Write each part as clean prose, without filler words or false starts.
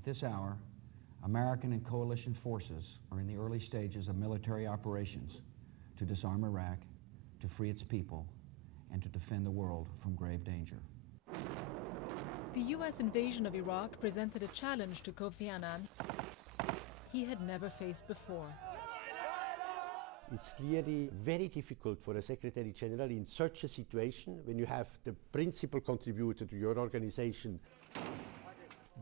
At this hour, American and coalition forces are in the early stages of military operations to disarm Iraq, to free its people, and to defend the world from grave danger. The U.S. invasion of Iraq presented a challenge to Kofi Annan he had never faced before. It's really very difficult for a Secretary General in such a situation, when you have the principal contributor to your organization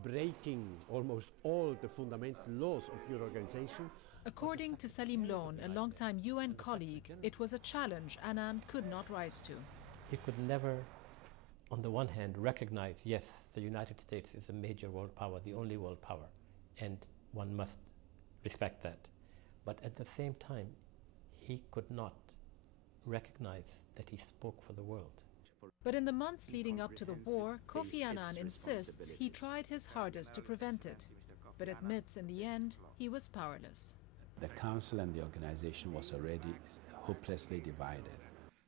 breaking almost all the fundamental laws of your organization. According to Salim Lone, a longtime UN colleague, it was a challenge Annan could not rise to. He could never, on the one hand, recognize, yes, the United States is a major world power, the only world power, and one must respect that. But at the same time, he could not recognize that he spoke for the world. But in the months leading up to the war, Kofi Annan insists he tried his hardest to prevent it, but admits in the end he was powerless. The council and the organization was already hopelessly divided.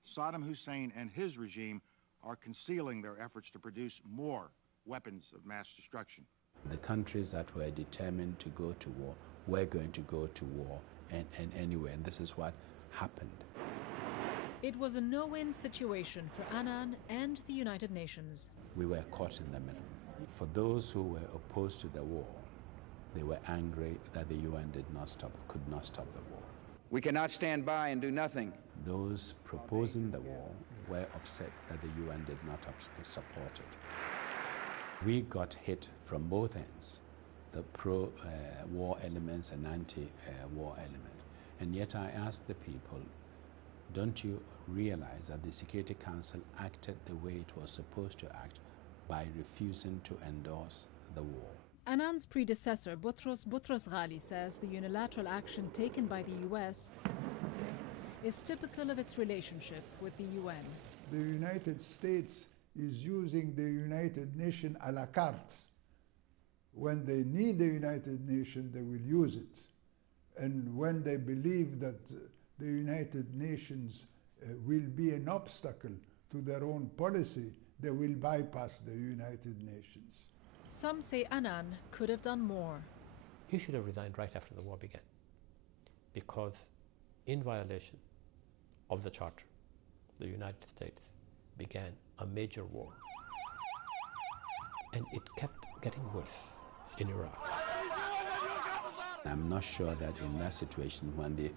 Saddam Hussein and his regime are concealing their efforts to produce more weapons of mass destruction. The countries that were determined to go to war were going to go to war and anyway, and this is what happened. It was a no-win situation for Annan and the United Nations. We were caught in the middle. For those who were opposed to the war, they were angry that the UN could not stop the war. We cannot stand by and do nothing. Those proposing the war were upset that the UN did not support it. We got hit from both ends, the pro-war elements and anti-war elements. And yet I asked the people, don't you realize that the Security Council acted the way it was supposed to act by refusing to endorse the war? Annan's predecessor, Boutros Ghali, says the unilateral action taken by the US is typical of its relationship with the UN. The United States is using the United Nations à la carte. When they need the United Nations, they will use it. And when they believe that the United Nations will be an obstacle to their own policy, they will bypass the United Nations. Some say Annan could have done more. He should have resigned right after the war began, because in violation of the Charter, the United States began a major war. And it kept getting worse in Iraq. I'm not sure that in that situation, when the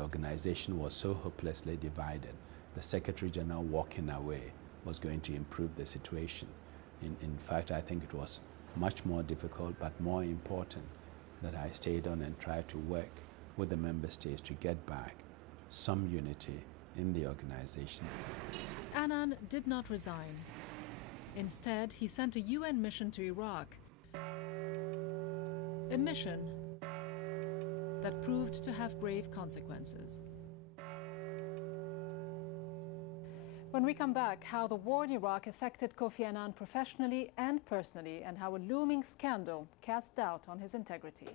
organization was so hopelessly divided, the Secretary General walking away was going to improve the situation. In fact, I think it was much more difficult, but more important, that I stayed on and tried to work with the member states to get back some unity in the organization. Annan did not resign. Instead, he sent a UN mission to Iraq, a mission that proved to have grave consequences. When we come back, how the war in Iraq affected Kofi Annan professionally and personally, and how a looming scandal cast doubt on his integrity.